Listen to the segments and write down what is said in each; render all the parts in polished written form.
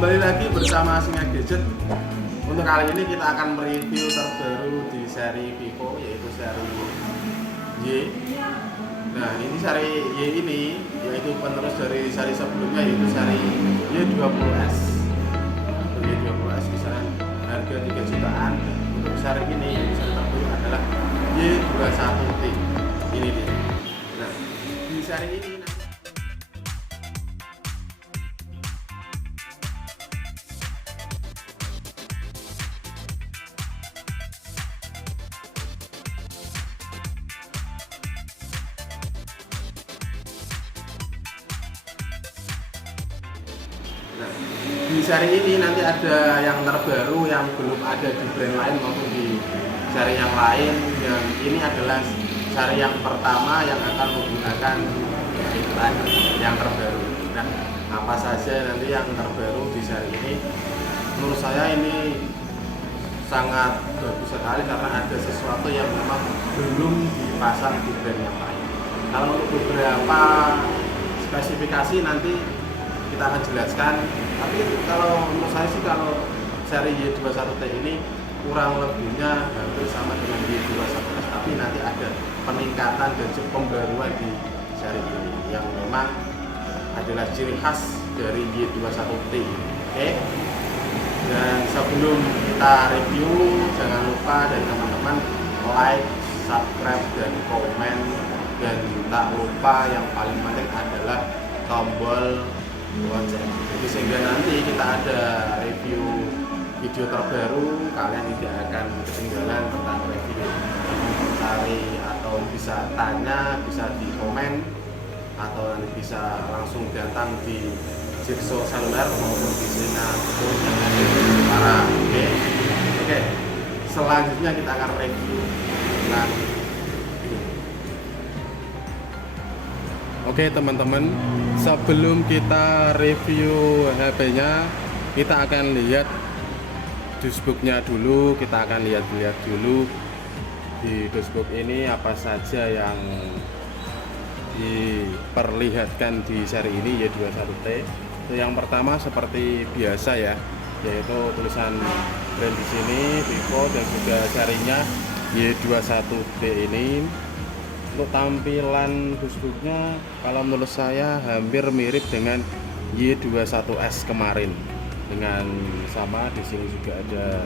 Kembali lagi bersama Singa Gadget. Untuk kali ini kita akan mereview terbaru di seri Vivo, yaitu seri Y. Nah, ini seri Y ini yaitu penerus dari seri sebelumnya, yaitu seri Y20s. Untuk Y20s kisaran harga 3 jutaan. Untuk seri ini yang seri terbaru adalah Y21T. Ini dia. Nah, di seri ini di seri ini nanti ada yang terbaru yang belum ada di brand lain maupun di seri yang lain. Yang ini adalah seri yang pertama yang akan menggunakan iklan yang terbaru. Nah, apa saja nanti yang terbaru di seri ini? Menurut saya ini sangat bagus sekali karena ada sesuatu yang memang belum dipasang di brand yang lain. Kalau untuk beberapa spesifikasi nanti kita akan jelaskan, tapi kalau menurut saya sih kalau seri Y21T ini kurang lebihnya hampir sama dengan Y21S, tapi nanti ada peningkatan dan pembaruan di seri ini yang memang adalah ciri khas dari Y21T. Oke. Dan sebelum kita review, jangan lupa dari teman-teman like, subscribe, dan komen, dan tak lupa yang paling penting adalah tombol lonceng. Jadi sehingga nanti kita ada review video terbaru, kalian tidak akan ketinggalan tentang review. Cari atau bisa tanya, bisa di komen, atau nanti bisa langsung datang di Jigsaw Seluler maupun di Sina yang ada di Jepara. Oke. Selanjutnya kita akan review tentang ini. Oke teman-teman, sebelum kita review HP-nya, kita akan lihat dashboard-nya dulu. Kita akan lihat-lihat dulu di dashboard ini apa saja yang diperlihatkan di seri ini Y21T. Yang pertama seperti biasa ya, yaitu tulisan brand di sini Vivo dan juga serinya Y21T ini. Untuk tampilan dashboardnya kalau menurut saya hampir mirip dengan Y21S kemarin, dengan sama di sini juga ada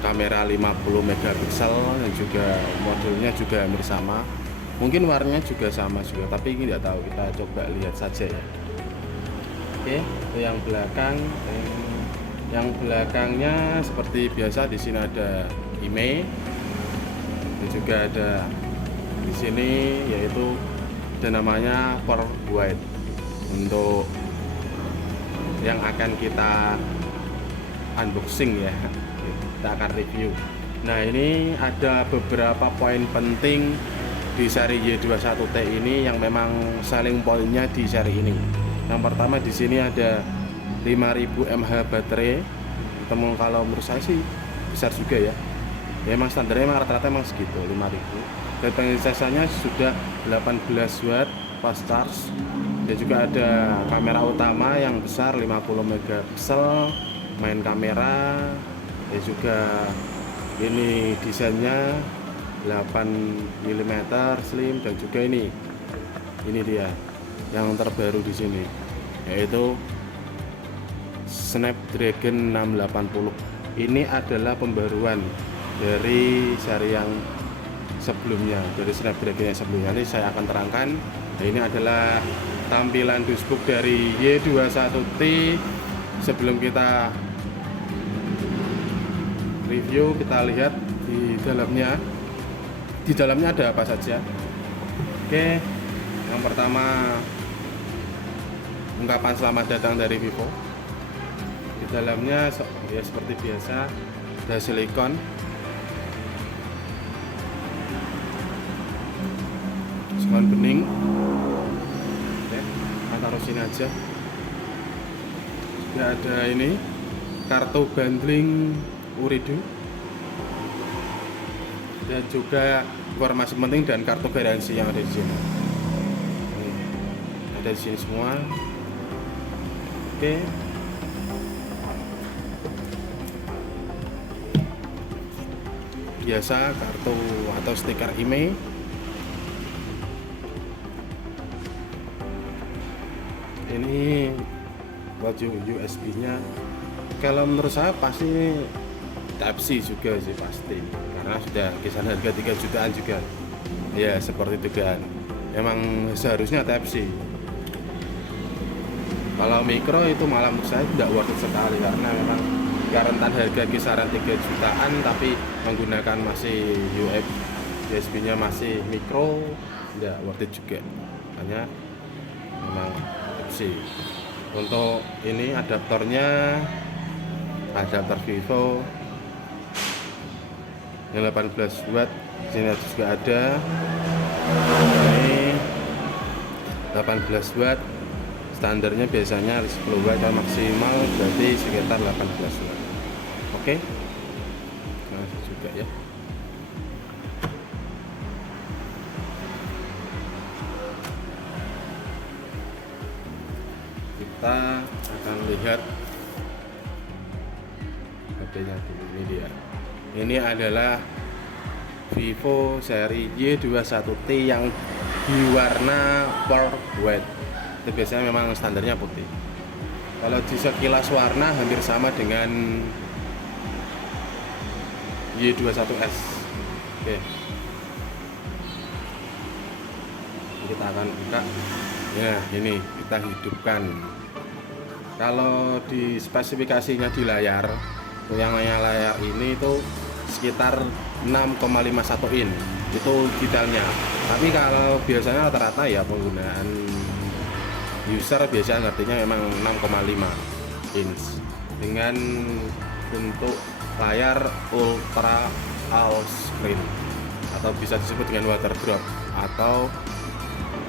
kamera 50 megapiksel dan juga modelnya juga hampir sama. Mungkin warnanya juga sama juga, tapi ini tidak tahu, kita coba lihat saja ya. Oke, yang belakang, yang belakangnya seperti biasa di sini ada IMEI dan juga ada di sini yaitu ada namanya Power White untuk yang akan kita unboxing ya, kita akan review. Nah, ini ada beberapa poin penting di seri Y21T ini yang memang selling pointnya di seri ini. Yang pertama di sini ada 5000 mAh baterai. Temu kalau menurut saya sih besar juga ya. Ya emang standarnya emang rata-rata emang segitu 5000. Dan pengisiannya sudah 18 watt fast charge. Dan juga ada kamera utama yang besar 50 megapiksel, main kamera. Dan juga ini desainnya 8 mm slim, dan juga ini dia yang terbaru di sini yaitu Snapdragon 680. Ini adalah pembaruan dari seri yang sebelumnya, dari Snapdragon yang sebelumnya. Nanti saya akan terangkan. Nah, ini adalah tampilan dashboard dari Y21T. Sebelum kita review, kita lihat di dalamnya. Di dalamnya ada apa saja? Oke, yang pertama ungkapan selamat datang dari Vivo. Di dalamnya ya seperti biasa ada silikon, bening. Oke, kita taruh sini aja. Juga ada ini kartu bundling Uridu, dan juga informasi penting dan kartu garansi yang ada di sini. Ada di sini semua. Oke, biasa, kartu atau stiker IMEI. Ini buat USB-nya. Kalau menurut saya pasti Type-C juga sih pasti, karena sudah kisaran harga 3 jutaan juga. Ya seperti itu kan. Emang seharusnya Type-C. Kalau micro itu malah menurut saya tidak worth it sekali, karena memang rentan harga kisaran 3 jutaan tapi menggunakan masih USB-nya masih micro, tidak worth it juga. Hanya memang Type-C. Untuk ini adaptornya adaptor Vivo yang 18 watt, sini juga ada. Ini 18 watt, standarnya biasanya 10 watt, dan maksimal berarti sekitar 18 watt. Oke, langsung juga ya. Kita akan lihat HP-nya dulu. Ini dia. Ini adalah Vivo seri Y21T yang diwarna pearl white. Itu biasanya memang standarnya putih. Kalau di sekilas warna hampir sama dengan Y21S. Oke, kita akan buka. Ya, ini kita hidupkan. Kalau di spesifikasinya di layar, yang layar ini itu sekitar 6,51 in itu detailnya. Tapi kalau biasanya rata-rata ya penggunaan user biasanya artinya memang 6,5 inch dengan bentuk layar ultra all screen, atau bisa disebut dengan water drop atau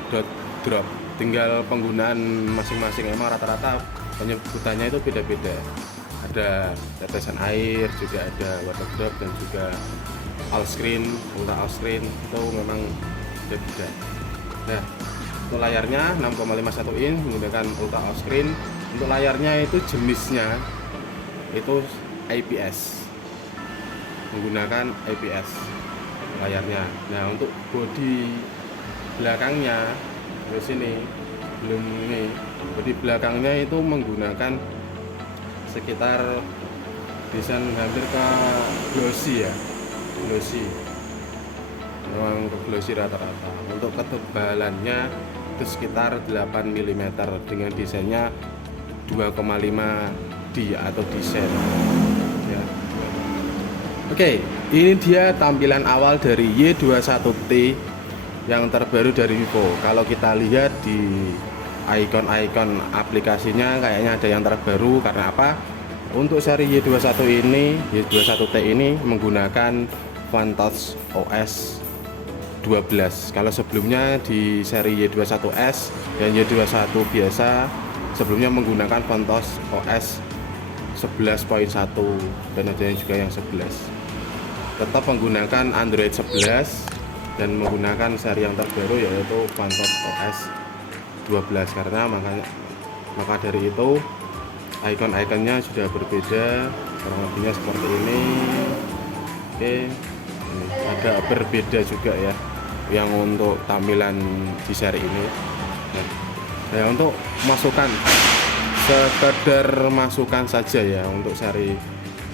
dot drop. Tinggal penggunaan masing-masing, emang rata-rata penyebutannya itu beda-beda. Ada tetesan air, juga ada water drop, dan juga all screen, ultra all screen, itu memang beda-beda. Nah, untuk layarnya 6,51 in menggunakan ultra all screen. Untuk layarnya itu jenisnya itu IPS, menggunakan IPS layarnya. Nah, untuk bodi belakangnya di sini belum ini, bodi belakangnya itu menggunakan sekitar desain hampir ke glossy ya, glossy, memang ke glossy rata-rata. Untuk ketebalannya itu sekitar 8 mm dengan desainnya 2,5 D atau desain ya. Oke, ini dia tampilan awal dari Y21T yang terbaru dari Vivo. Kalau kita lihat di ikon-ikon aplikasinya kayaknya ada yang terbaru. Karena apa? Untuk seri Y21 ini, Y21T ini menggunakan Vantage OS 12. Kalau sebelumnya di seri Y21S dan Y21 biasa sebelumnya menggunakan Vantage OS 11.1 dan ada yang juga yang 11. Tetap menggunakan Android 11 dan menggunakan seri yang terbaru yaitu Vantage OS 12. Karena maka dari itu ikon-ikonnya sudah berbeda, kurang lebihnya seperti ini. Oke, ini agak berbeda juga ya yang untuk tampilan di seri ini. Nah, untuk masukan, sekedar masukan saja ya untuk seri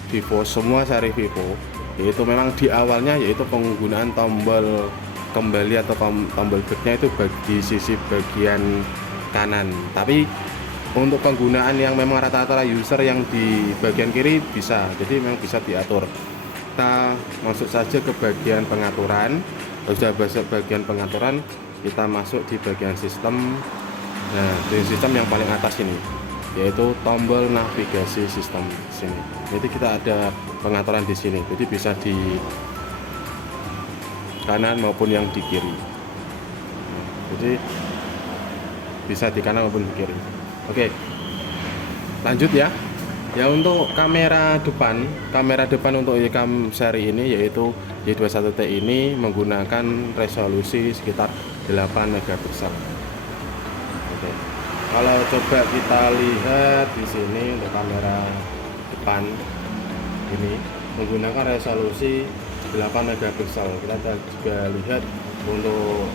Vivo, semua seri Vivo yaitu memang di awalnya yaitu penggunaan tombol kembali atau tombol backnya itu di sisi bagian kanan. Tapi untuk penggunaan yang memang rata-rata user yang di bagian kiri bisa, jadi memang bisa diatur. Kita masuk saja ke bagian pengaturan. Sudah masuk bagian pengaturan, kita masuk di bagian sistem. Nah, di sistem yang paling atas ini yaitu tombol navigasi sistem sini. Jadi kita ada pengaturan di sini. Jadi bisa di kanan maupun yang di kiri. Jadi bisa di kanan maupun di kiri. Oke, lanjut ya. Ya, untuk kamera depan untuk Ycam seri ini yaitu Y21T ini menggunakan resolusi sekitar 8 megapiksel. Oke. Kalau coba kita lihat di sini untuk kamera depan ini menggunakan resolusi 8 megapiksel. Kita juga lihat untuk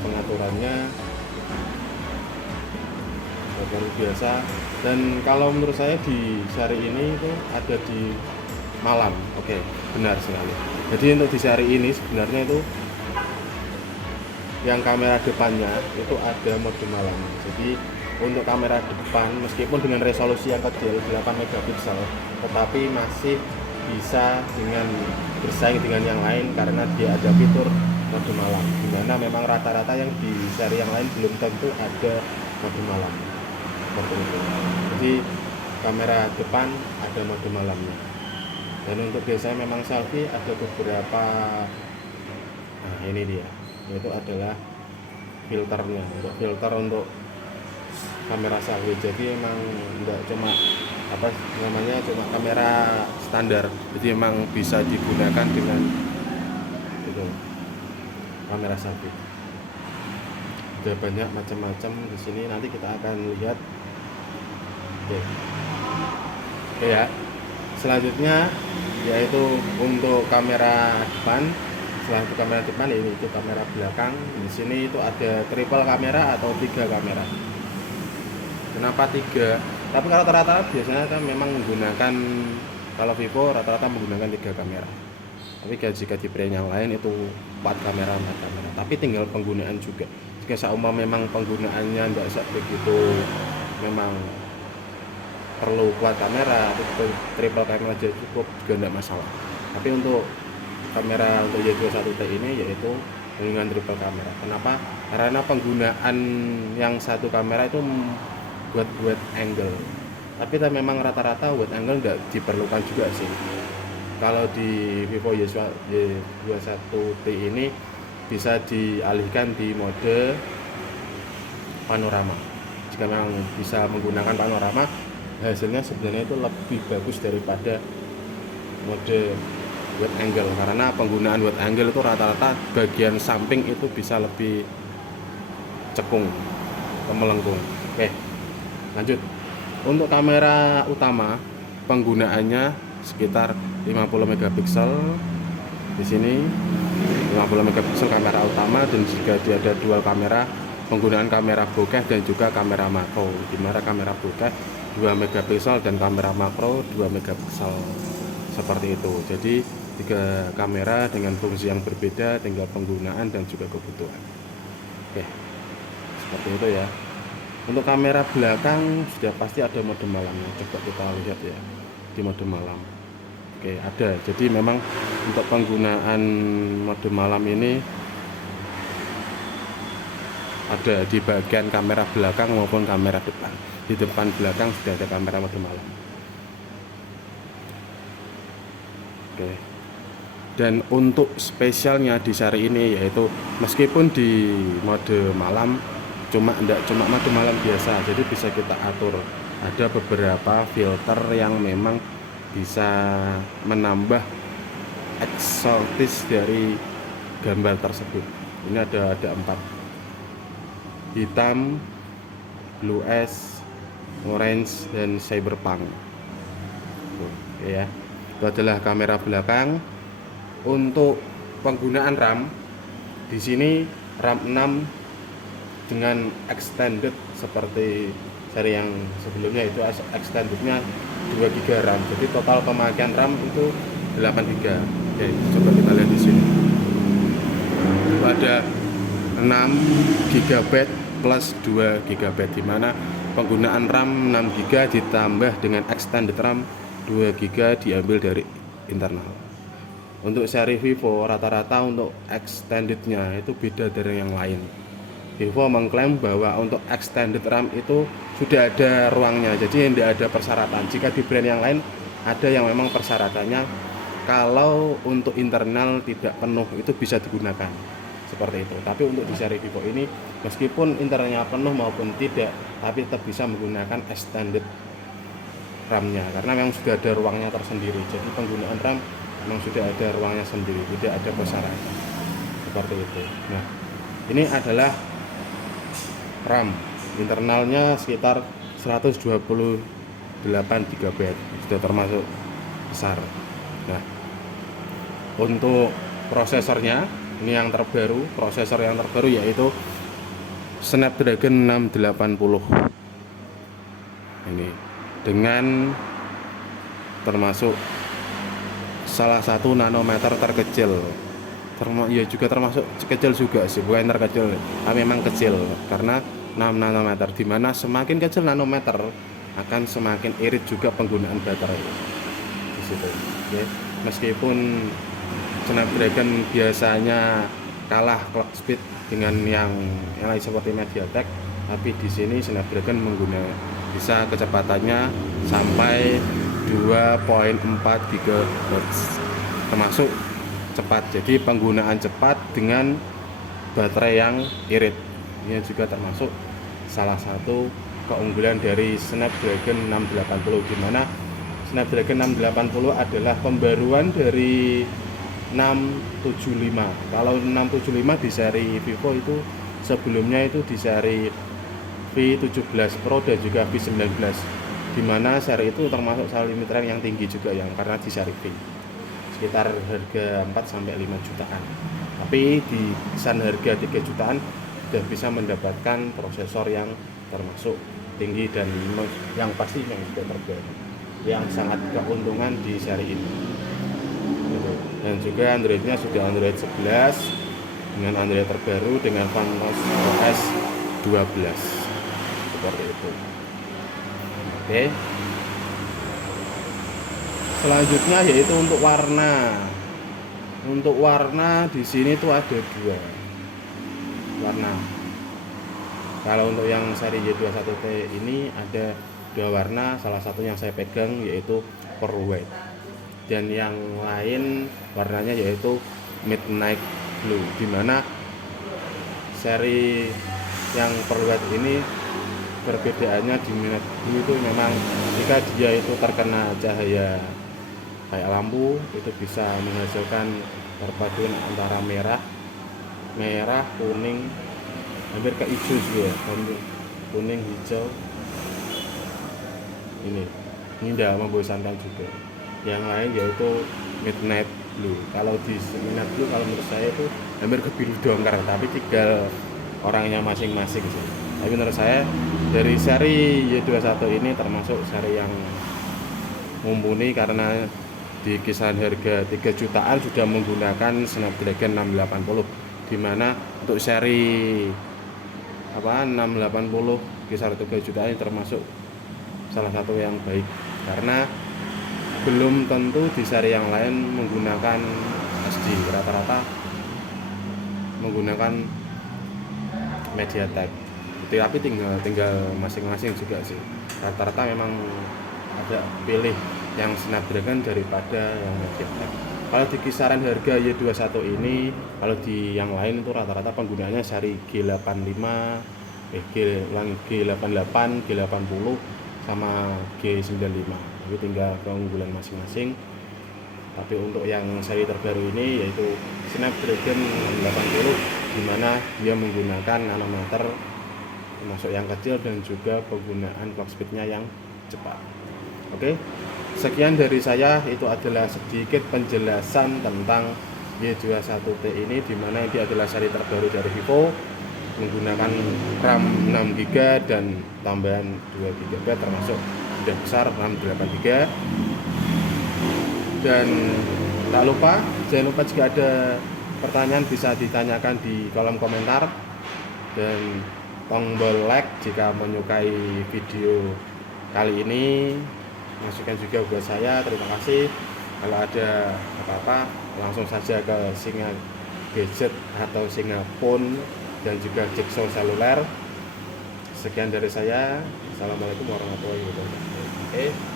pengaturannya baru biasa. Dan kalau menurut saya di seri ini itu ada di malam. Oke, benar sekali. Jadi untuk di seri ini sebenarnya itu yang kamera depannya itu ada mode malam. Jadi untuk kamera depan meskipun dengan resolusi yang kecil 8 megapiksel, tetapi masih bisa dengan bersaing dengan yang lain karena dia ada fitur mode malam, dimana memang rata-rata yang di seri yang lain belum tentu ada mode malam seperti itu. Jadi kamera depan ada mode malamnya. Dan untuk biasanya memang selfie ada beberapa, nah ini dia, yaitu adalah filternya, untuk filter untuk kamera selfie. Jadi memang enggak cuma cuma kamera standar, jadi memang bisa digunakan dengan itu kamera selfie. Ada banyak macam-macam di sini, nanti kita akan lihat. Oke ya. Selanjutnya yaitu untuk kamera depan. Setelah itu kamera depan, ini itu kamera belakang. Di sini itu ada triple kamera atau 3 kamera. Kenapa 3? Tapi kalau rata-rata biasanya kan memang menggunakan, kalau Vivo rata-rata menggunakan 3 kamera. Tapi jika di brand yang lain itu 4 kamera. Tapi tinggal penggunaan juga. Jika seumpama memang penggunaannya tidak begitu, memang perlu kuat kamera, itu triple kamera aja cukup, juga tidak masalah. Tapi untuk kamera untuk Y21T ini yaitu dengan triple kamera. Kenapa? Karena penggunaan yang satu kamera itu buat wide angle. Tapi memang rata-rata wide angle tidak diperlukan juga sih. Kalau di Vivo Y21T ini bisa dialihkan di mode panorama. Jika memang bisa menggunakan panorama, hasilnya sebenarnya itu lebih bagus daripada mode wide angle, karena penggunaan wide angle itu rata-rata bagian samping itu bisa lebih cekung atau melengkung. Oke, lanjut. Untuk kamera utama penggunaannya sekitar 50 megapiksel. Di sini 50 megapiksel kamera utama, dan jika dia ada dual kamera, penggunaan kamera bokeh dan juga kamera makro, di mana kamera bokeh 2 megapiksel dan kamera makro 2 megapiksel seperti itu. Jadi 3 kamera dengan fungsi yang berbeda, tinggal penggunaan dan juga kebutuhan. Oke, seperti itu ya. Untuk kamera belakang sudah pasti ada mode malamnya. Coba kita lihat ya di mode malam. Oke, ada. Jadi memang untuk penggunaan mode malam ini ada di bagian kamera belakang maupun kamera depan. Di depan belakang sudah ada kamera mode malam. Oke. Dan untuk spesialnya di seri ini yaitu meskipun di mode malam tidak cuma mode malam biasa, jadi bisa kita atur. Ada beberapa filter yang memang bisa menambah eksotis dari gambar tersebut. Ini ada 4. Hitam, blue ash, orange, dan cyberpunk. Oke ya. Itu adalah kamera belakang. Untuk penggunaan RAM, di sini RAM 6 dengan extended seperti seri yang sebelumnya, itu extendednya 2 GB RAM. Jadi total pemakaian RAM itu 8 GB. Oke, coba kita lihat di sini. Itu ada 6 GB plus 2 GB, di mana penggunaan RAM 6 GB ditambah dengan extended RAM 2 GB diambil dari internal. Untuk seri Vivo rata-rata untuk extendednya itu beda dari yang lain. Vivo mengklaim bahwa untuk extended RAM itu sudah ada ruangnya, jadi tidak ada persyaratan. Jika di brand yang lain ada yang memang persyaratannya, kalau untuk internal tidak penuh itu bisa digunakan seperti itu. Tapi untuk di seri Vivo ini meskipun internalnya penuh maupun tidak, tapi tetap bisa menggunakan extended RAM-nya karena memang sudah ada ruangnya tersendiri. Jadi penggunaan RAM memang sudah ada ruangnya sendiri, tidak ada persyaratan seperti itu. Nah, ini adalah RAM internalnya sekitar 128 GB, sudah termasuk besar. Nah, Untuk prosesornya ini yang terbaru, prosesor yang terbaru yaitu Snapdragon 680 ini, dengan termasuk salah satu nanometer terkecil, ya juga termasuk kecil juga sih, bukan terkecil, tapi memang kecil karena 6 nanometer, dimana semakin kecil nanometer akan semakin irit juga penggunaan baterai di situ. Oke. Meskipun Snapdragon biasanya kalah clock speed dengan yang lain seperti MediaTek, tapi di sini Snapdragon bisa kecepatannya sampai 2,4 GHz, termasuk cepat. Jadi penggunaan cepat dengan baterai yang irit, ini juga termasuk salah satu keunggulan dari Snapdragon 680, di mana Snapdragon 680 adalah pembaruan dari 675. Kalau 675 di seri Vivo itu sebelumnya itu di seri V17 Pro dan juga V19, di mana seri itu termasuk seri limited yang tinggi juga, yang karena di seri V sekitar harga 4 sampai 5 jutaan. Tapi di kisaran harga 3 jutaan sudah bisa mendapatkan prosesor yang termasuk tinggi dan yang pasti yang sudah terbaru, yang sangat keuntungan di seri ini. Dan juga Androidnya sudah Android 11 dengan Android terbaru dengan Phantom OS 12 seperti itu. Oke. Selanjutnya yaitu untuk warna. Untuk warna di sini tuh ada 2 warna. Kalau untuk yang seri Y21T ini ada 2 warna, salah satu yang saya pegang yaitu Pearl White, dan yang lain warnanya yaitu Midnight Blue, dimana seri yang Pearl White ini perbedaannya di Midnight Blue itu memang jika dia itu terkena cahaya kayak lampu itu bisa menghasilkan perpaduan antara merah, kuning, hampir ke hijau juga ya, kuning, hijau, ini tidak membosankan juga. Yang lain yaitu Midnight Blue. Kalau di Midnight Blue kalau menurut saya itu hampir ke biru dongker, tapi tinggal orangnya masing-masing sih. Tapi menurut saya dari seri Y21 ini termasuk seri yang mumpuni karena di kisaran harga 3 jutaan sudah menggunakan Snapdragon 680, dimana untuk seri 680 kisaran 3 jutaan ini termasuk salah satu yang baik, karena belum tentu di seri yang lain menggunakan SD, rata-rata menggunakan MediaTek, tapi tinggal masing-masing juga sih. Rata-rata memang ada pilih yang Snapdragon daripada yang MediaTek. Kalau di kisaran harga Y21 ini, kalau di yang lain itu rata-rata penggunaannya seri G85, G88, G80 sama G95. Jadi tinggal keunggulan masing-masing. Tapi untuk yang seri terbaru ini yaitu Snapdragon 80, di mana dia menggunakan nanometer termasuk yang kecil dan juga penggunaan clock speednya yang cepat. Oke, sekian dari saya. Itu adalah sedikit penjelasan tentang Y21T ini, di mana ini adalah seri terbaru dari Vivo, menggunakan RAM 6GB dan tambahan 2GB, termasuk sudah besar RAM 8GB. Dan jangan lupa jika ada pertanyaan bisa ditanyakan di kolom komentar, dan tombol like jika menyukai video kali ini, masukkan juga buat saya. Terima kasih. Kalau ada apa-apa langsung saja ke Singa Gadget atau Singa Phone dan juga Jigsaw Seluler. Sekian dari saya. Assalamualaikum warahmatullahi wabarakatuh. Oke.